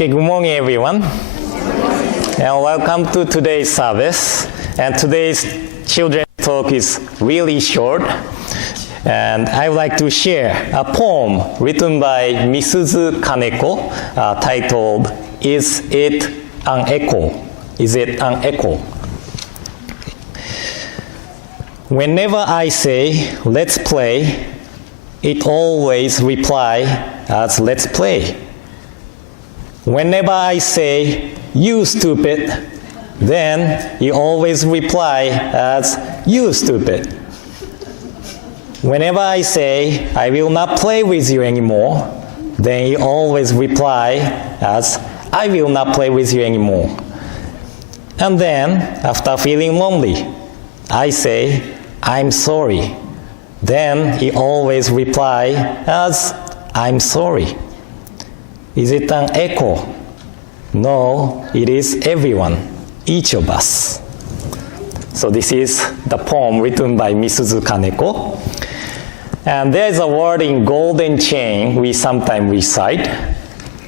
Okay, good morning everyone. And welcome to today's service. And today's children's talk is really short. And I would like to share a poem written by Mrs. Kaneko titled, Is It an Echo? Is it an echo? Whenever I say, let's play, it always reply as let's play. Whenever I say, you stupid, then you always reply as you stupid. Whenever I say, I will not play with you anymore, then you always reply as I will not play with you anymore. And then, after feeling lonely, I say, I'm sorry. Then you always reply as I'm sorry. Is it an echo? No, it is everyone, each of us. So this is the poem written by Mrs. Kaneko. And there is a word in golden chain we sometimes recite.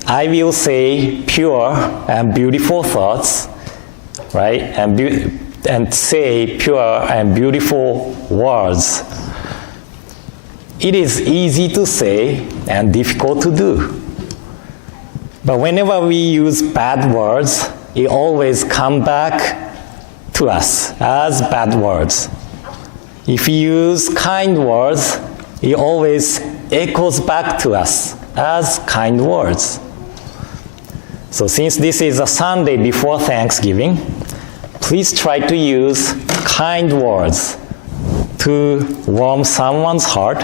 I will say pure and beautiful thoughts, right? And say pure and beautiful words. It is easy to say and difficult to do. But whenever we use bad words, it always comes back to us as bad words. If we use kind words, it always echoes back to us as kind words. So since this is a Sunday before Thanksgiving, please try to use kind words to warm someone's heart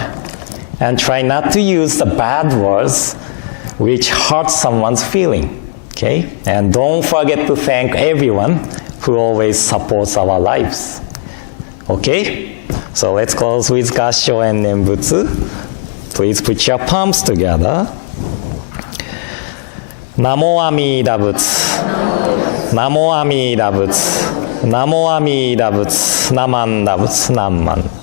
and try not to use the bad words which hurt someone's feeling, okay? And don't forget to thank everyone who always supports our lives, okay? So let's close with Gassho and Nembutsu. Please put your palms together. Namo Amida Butsu. Namo Amida Butsu. Namo Amida Butsu. Namanda Butsu. Namanda.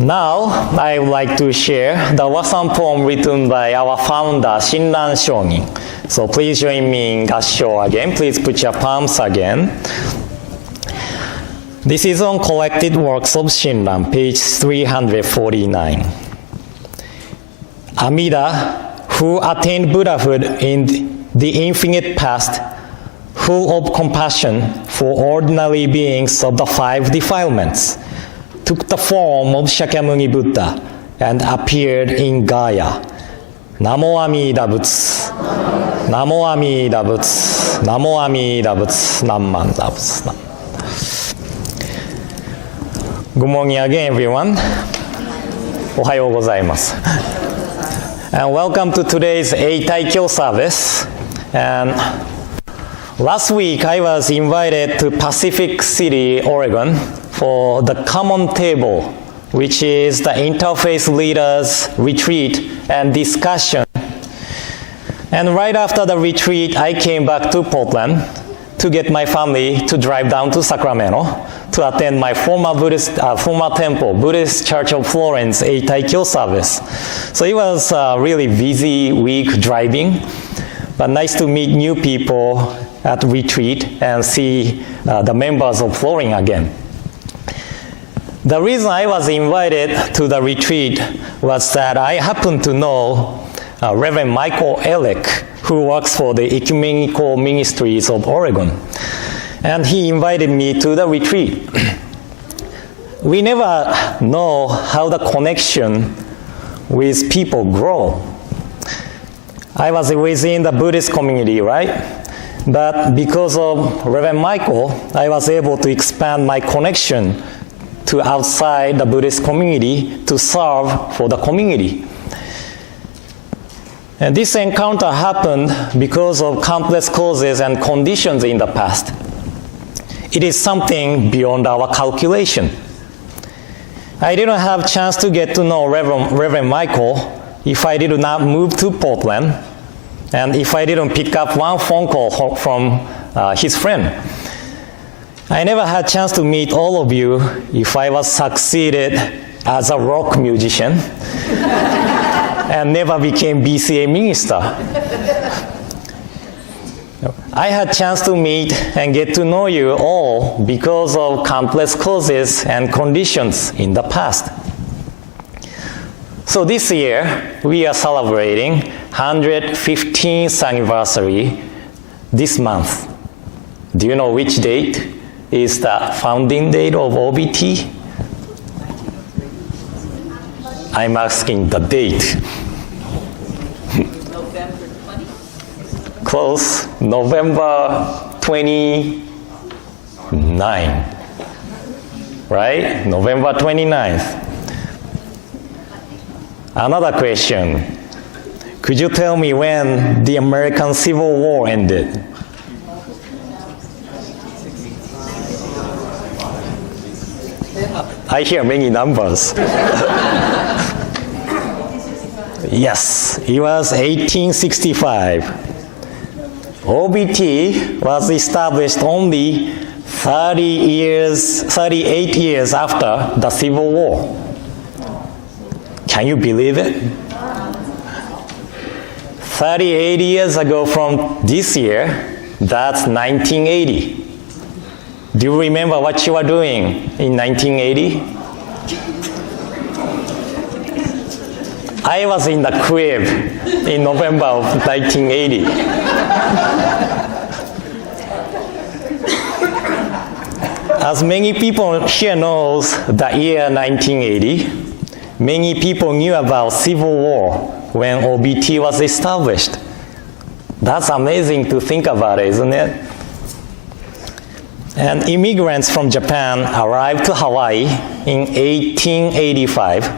Now, I would like to share the Wasan poem written by our founder, Shinran Shonin. So please join me in Gassho again. Please put your palms again. This is on Collected Works of Shinran, page 349. Amida, who attained Buddhahood in the infinite past, full of compassion for ordinary beings of the five defilements, took the form of Shakyamuni Buddha and appeared in Gaya. Namo Amida Butsu. Namo Amida Butsu. Namo Amida Butsu. Namanda Butsu. Good morning again, everyone. Ohayou gozaimasu. And welcome to today's Eitaikyo service. And last week, I was invited to Pacific City, Oregon, for the Common Table, which is the Interfaith Leaders Retreat and Discussion. And right after the retreat, I came back to Portland to get my family to drive down to Sacramento to attend my former temple, Buddhist Church of Florence, Eitaikyo service. So it was a really busy week driving, but nice to meet new people at retreat and see the members of Florence again. The reason I was invited to the retreat was that I happen to know Reverend Michael Ellick, who works for the Ecumenical Ministries of Oregon. And he invited me to the retreat. We never know how the connection with people grow. I was within the Buddhist community, right? But because of Reverend Michael, I was able to expand my connection to outside the Buddhist community to serve for the community. And this encounter happened because of countless causes and conditions in the past. It is something beyond our calculation. I didn't have a chance to get to know Reverend Michael if I did not move to Portland and if I didn't pick up one phone call from his friend. I never had a chance to meet all of you if I was succeeded as a rock musician and never became BCA minister. I had a chance to meet and get to know you all because of countless causes and conditions in the past. So this year, we are celebrating 115th anniversary this month. Do you know which date is the founding date of OBT? I'm asking the date. November 20? Close. November 29. Right? November 29th. Another question. Could you tell me when the American Civil War ended? I hear many numbers. Yes, it was 1865. OBT was established only 38 years after the Civil War. Can you believe it? 38 years ago from this year, that's 1980. Do you remember what you were doing in 1980? I was in the crib in November of 1980. As many people here knows the year 1980, many people knew about Civil War when OBT was established. That's amazing to think about, isn't it? And immigrants from Japan arrived to Hawaii in 1885.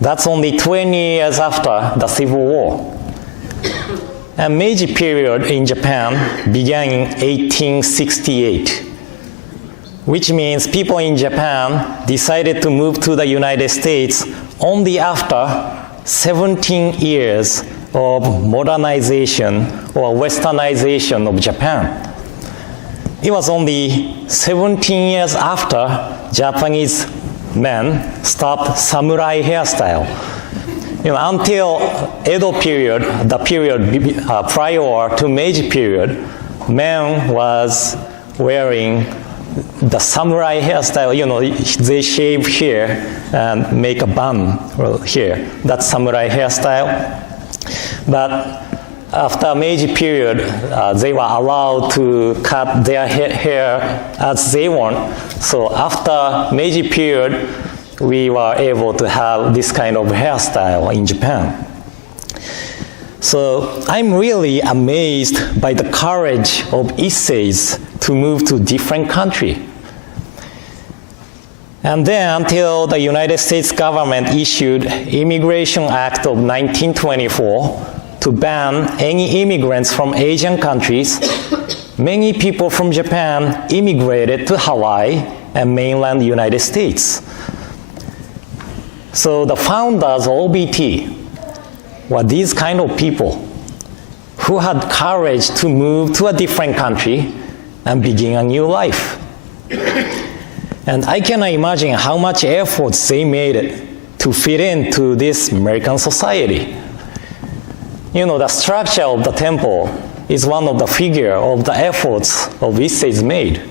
That's only 20 years after the Civil War. A Meiji period in Japan began in 1868, which means people in Japan decided to move to the United States only after 17 years of modernization or westernization of Japan. It was only 17 years after Japanese men stopped samurai hairstyle. Until Edo period, the period prior to Meiji period, men was wearing the samurai hairstyle. They shave here and make a bun here. That's samurai hairstyle. But after Meiji period, they were allowed to cut their hair as they want. So after Meiji period, we were able to have this kind of hairstyle in Japan. So I'm really amazed by the courage of Issei's to move to different country. And then until the United States government issued Immigration Act of 1924 to ban any immigrants from Asian countries, many people from Japan immigrated to Hawaii and mainland United States. So the founders of OBT were these kind of people who had courage to move to a different country and begin a new life. And I cannot imagine how much effort they made to fit into this American society. The structure of the temple is one of the figure of the efforts of Issei's made.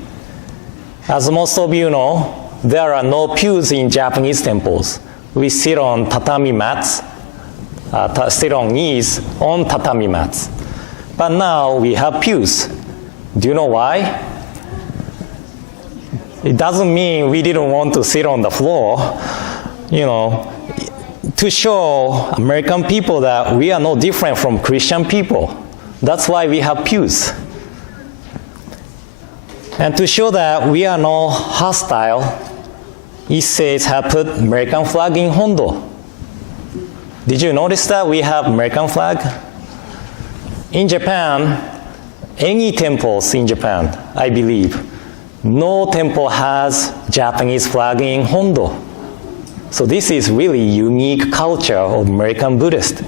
As most of you know, there are no pews in Japanese temples. We sit on tatami mats, sit on knees on tatami mats. But now we have pews. Do you know why? It doesn't mean we didn't want to sit on the floor, to show American people that we are no different from Christian people. That's why we have pews. And to show that we are not hostile, Issei had put American flag in Hondo. Did you notice that we have American flag? In Japan, any temples in Japan, I believe, no temple has Japanese flag in Hondo. So this is really unique culture of American Buddhist.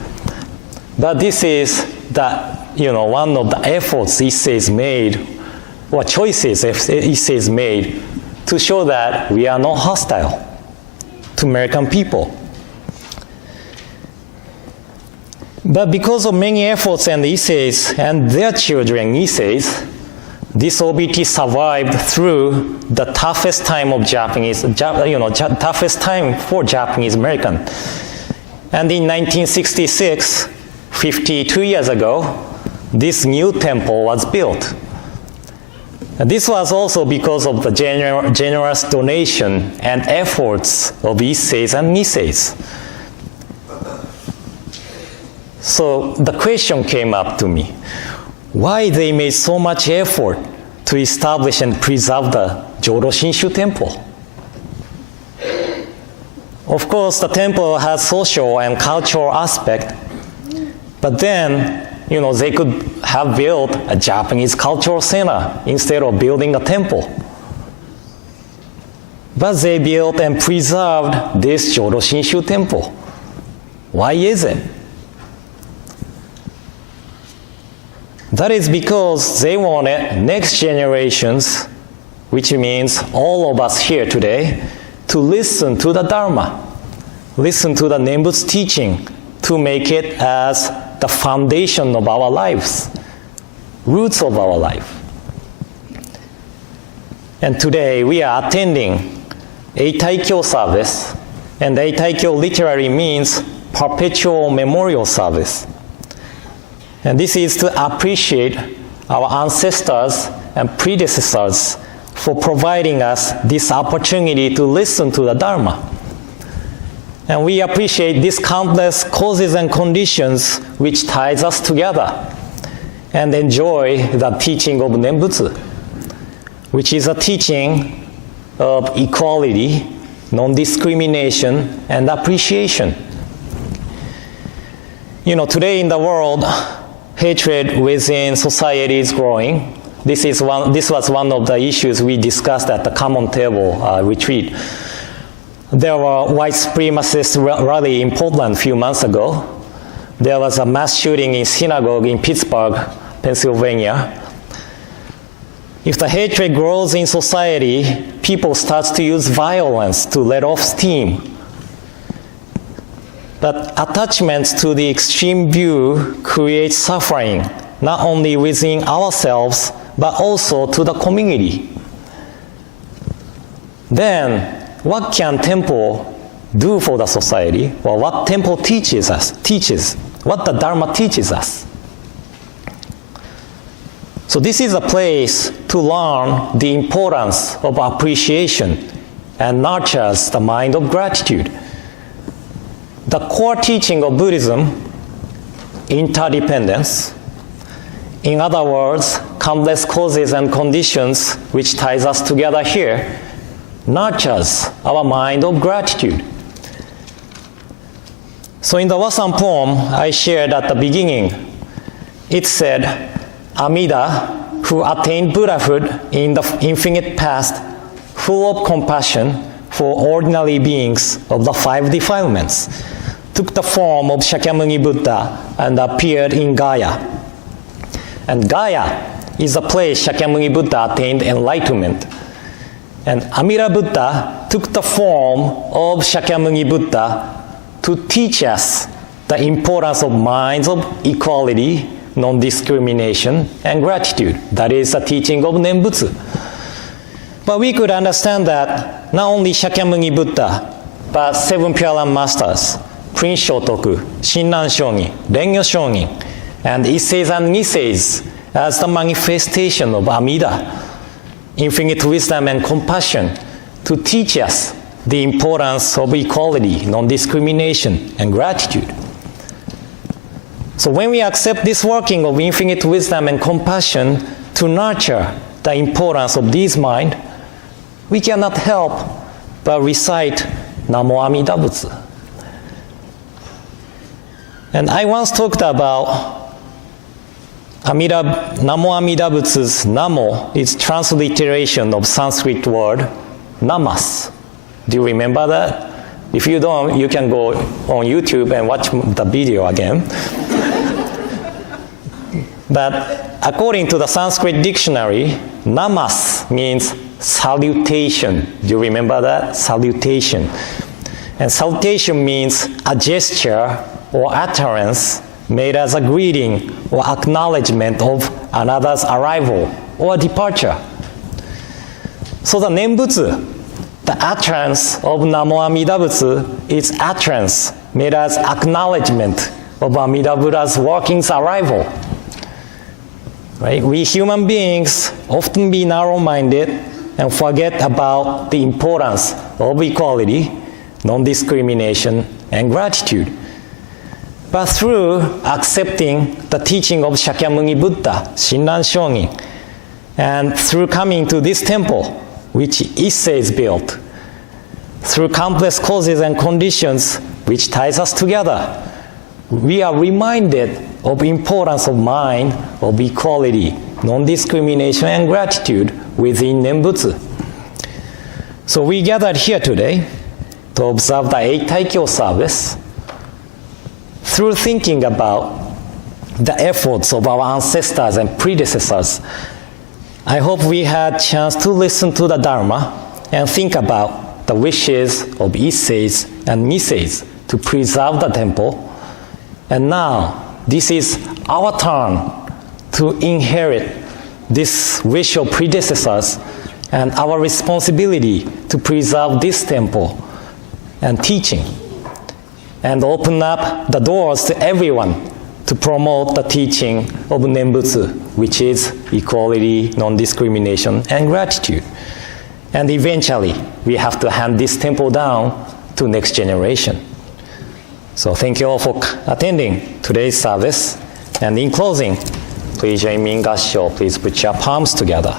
But this is one of the efforts Issei's made, or choices Issei's made to show that we are not hostile to American people. But because of many efforts and essays and their children essays, this OBT survived through the toughest time of toughest time for Japanese American. And in 1966, 52 years ago, this new temple was built. And this was also because of the generous donation and efforts of essays and niseis. So the question came up to me, why they made so much effort to establish and preserve the Jodo Shinshu temple? Of course, the temple has social and cultural aspect, but then, they could have built a Japanese cultural center instead of building a temple. But they built and preserved this Jodo Shinshu temple. Why is it? That is because they wanted next generations, which means all of us here today, to listen to the Dharma, listen to the Nembutsu teaching, to make it as the foundation of our lives, roots of our life. And today we are attending Eitaikyo service, and Eitaikyo literally means perpetual memorial service. And this is to appreciate our ancestors and predecessors for providing us this opportunity to listen to the Dharma. And we appreciate these countless causes and conditions which ties us together, and enjoy the teaching of Nembutsu, which is a teaching of equality, non-discrimination, and appreciation. Today in the world, hatred within society is growing. This was one of the issues we discussed at the Common Table retreat. There were white supremacist rally in Portland a few months ago. There was a mass shooting in synagogue in Pittsburgh, Pennsylvania. If the hatred grows in society, people start to use violence to let off steam. But attachments to the extreme view create suffering, not only within ourselves, but also to the community. Then, what can temple do for the society? Well, what temple teaches, what the Dharma teaches us. So this is a place to learn the importance of appreciation and nurtures the mind of gratitude. The core teaching of Buddhism, interdependence, in other words, countless causes and conditions which ties us together here, nurtures our mind of gratitude. So in the Wasan poem I shared at the beginning, it said, Amida, who attained Buddhahood in the infinite past, full of compassion for ordinary beings of the 5 defilements, took the form of Shakyamuni Buddha and appeared in Gaya. And Gaya is a place Shakyamuni Buddha attained enlightenment. And Amida Buddha took the form of Shakyamuni Buddha to teach us the importance of minds of equality, non-discrimination, and gratitude. That is the teaching of Nembutsu. But we could understand that not only Shakyamuni Buddha, but 7 Pure Masters, Prince Shotoku, Shinran Shonin, Rengyo Shonin, and Issei's and Nisei's as the manifestation of Amida, infinite wisdom and compassion, to teach us the importance of equality, non-discrimination, and gratitude. So when we accept this working of infinite wisdom and compassion to nurture the importance of these mind, we cannot help but recite Namo Amida Butsu. And I once talked about Namo Amida Butsu's Namo is transliteration of Sanskrit word Namas. Do you remember that? If you don't, you can go on YouTube and watch the video again. But according to the Sanskrit dictionary, Namas means salutation. Do you remember that? Salutation. And salutation means a gesture or utterance made as a greeting or acknowledgement of another's arrival or departure. So the Nembutsu, the utterance of Namo Amida Butsu, is utterance made as acknowledgement of Amida Buddha's working's arrival. Right? We human beings often be narrow-minded and forget about the importance of equality, non-discrimination, and gratitude. But through accepting the teaching of Shakyamuni Buddha, Shinran Shongin, and through coming to this temple, which Issei is built, through countless causes and conditions which ties us together, we are reminded of the importance of mind, of equality, non-discrimination, and gratitude within Nembutsu. So we gathered here today to observe the Eitaikyo service. Through thinking about the efforts of our ancestors and predecessors, I hope we had a chance to listen to the Dharma and think about the wishes of Isseis and Niseis to preserve the temple. And now, this is our turn to inherit this wish of predecessors and our responsibility to preserve this temple and teaching, and open up the doors to everyone to promote the teaching of Nembutsu, which is equality, non-discrimination, and gratitude. And eventually, we have to hand this temple down to next generation. So thank you all for attending today's service. And in closing, please join me in Gassho. Please put your palms together.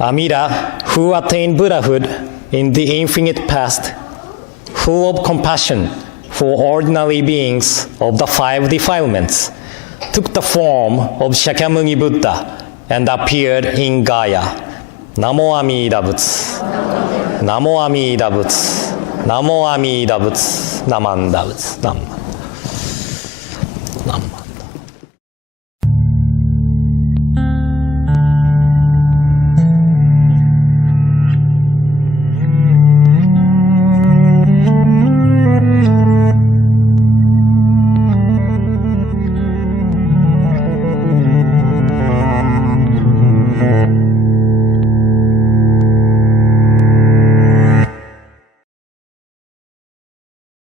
Amida, who attained Buddhahood in the infinite past, full of compassion for ordinary beings of the 5 defilements, took the form of Shakyamuni Buddha and appeared in Gaia. Namo Amida Butsu. Namo Amida Butsu. Namo Amida Butsu. Namanda Butsu. Nam.